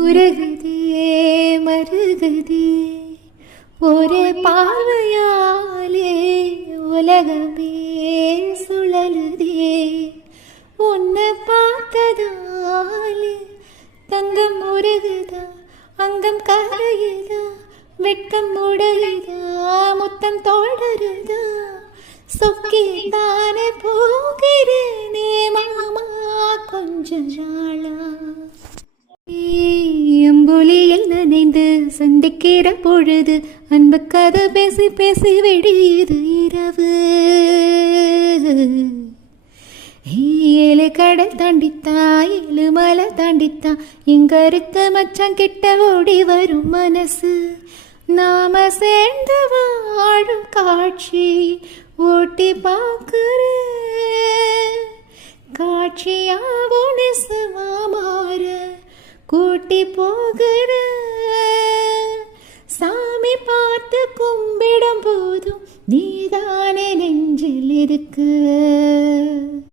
உருகுதே மருகுதே ஒரே பார்வையாலே உலகமே சுழலுதே. உன்னை பார்த்ததாலே தங்கம் உருகுதா, அங்கம் கரையுதா, வெட்கம் உடையுதா, முத்தம் தொடருதா, சொக்கி தானே போகிறேனே மாமா கொஞ்ச நாளா. எம்பொலியில் நனைந்து சந்திக்கிற பொழுது அன்பு கதை பேசி பேசி வெடியுது இரவு. ஏழு கடல் தாண்டித்தா, ஏழு மலை தாண்டித்தா, இங்க இருக்க மச்சான் கிட்ட ஓடி வரும் மனசு. நாம சேர்ந்து வாழும் காட்சி ஓட்டி பார்க்கிற காட்சியாவும் நெசமா மாற கூட்டி போகிற. சாமி பார்த்து கும்பிடும் போதும் நீதானே நெஞ்சில் இருக்கு.